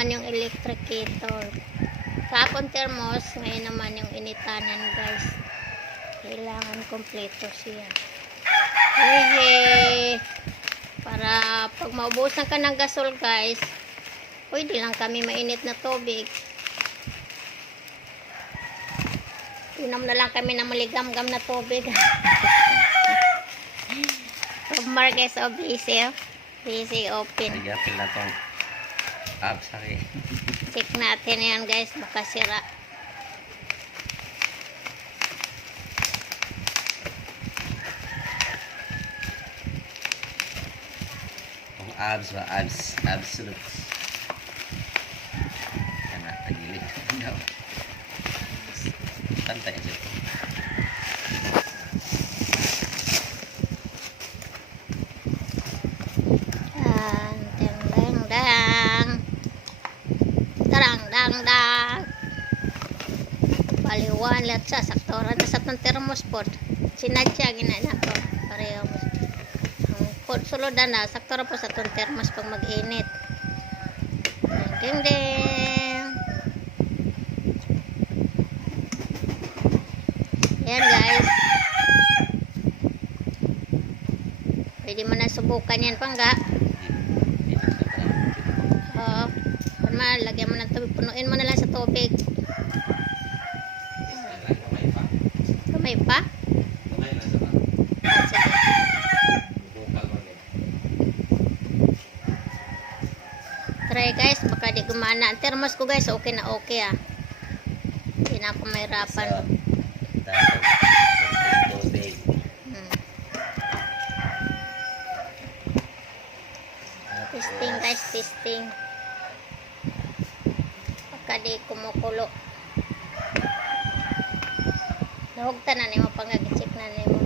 naman yung electric kettle. Kahapon thermos, ngayon naman yung initanan guys. Kailangan kompleto siya. Hehe. Para pag maubusan ka ng gasol guys, pwede lang kami mainit na tubig. Inom na lang kami ng maligam-gam na tubig. Marquez o busy. Busy open. Nag-apil na itong abs. Check natin yan guys. Baka sira. Itong abs ba? Absolute. Yan na. Tagilid. Pantay siya ito. Dang. Paliwan lahat sa saktora na sa itong thermos pod. Sinadya ginana ko. Pareho mo. Ang pod suludan na. Saktora po sa itong thermos pag mag-init. Ding. Yan guys. Pwede mo na subukan yan pangga. Oo. Lagyan mo ng tubig, punuin mo na lang sa tubig. Kamay pa? Sige. Try guys, baka di gumana. Ang thermos ko guys, okay na okay ah. Hindi na ako mahirapan. Testing guys, testing. Kadi kumukulo. Nahugta na nimo pangag-check na nimo.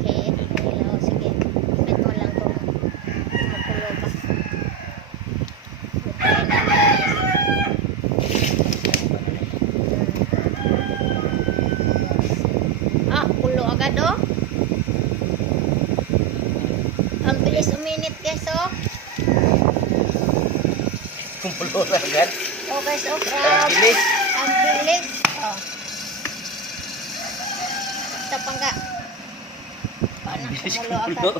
Okay, hello, sige. Pit mo lang kung kumukulo ba. Agad oh. Ang bilis uminit guys oh. Kumulo na agad. Oh guys oh. Ang bilis. Ang bilis. Oh. Ito pangga. Paano kumulo agad?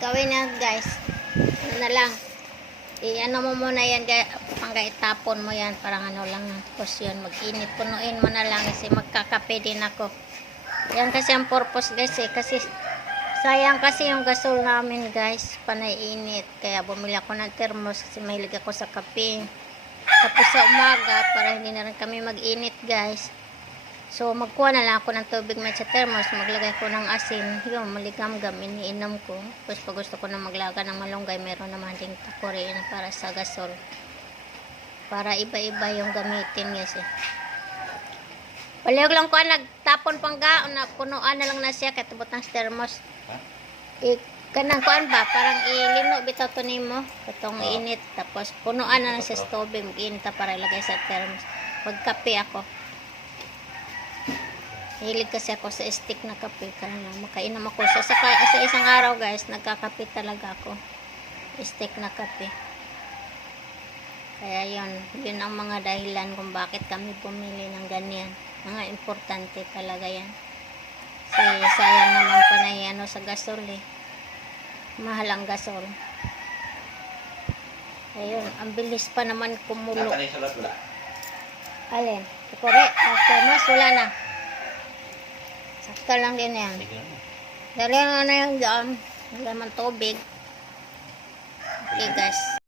Gawin na guys. Ano na lang. I-ano mo muna yan guys. Pangga itapon mo yan. Parang ano lang. Tapos yun. Mag-init. Punuin mo na lang. Kasi magkakape din ako. Yan kasi ang purpose guys eh. Kasi sayang kasi yung gasol namin guys. Panay-init. Kaya bumili ako ng thermos. Kasi mahilig ako sa kape. Tapos sa umaga. Para hindi na rin kami mag-init guys. So magkuha na lang ako ng tubig med sa thermos. Maglagay ko ng asin. Yung maligam-gam. Iniinom ko. Tapos pag gusto ko na maglaga ng malunggay. Meron naman ding takore na para sa gasol. Para iba-iba yung gamitin guys eh. Palihog lang ko nagtapon pangga na punuan na lang na siya katubot ng thermos. Kanang kuan ba parang ilino bitaw to nimo katong init tapos punuan na lang siya sa tubig mag-init para ilagay sa thermos. Magkape ako. Hilig kasi ako sa stick na kape kaya makainom ako sa isang araw guys nagkakape talaga ako. Stick na kape. Kaya yun ang mga dahilan kung bakit kami bumili ng ganyan. Mga importante talaga yan. Kasi sayang naman pa na sa gasol eh. Mahal ang gasol. Ayun, ang bilis pa naman kumulo. Alin? Kore, after mas wala na. Sakto lang din yan. Dali na yung daan. Wala man tubig. Okay guys.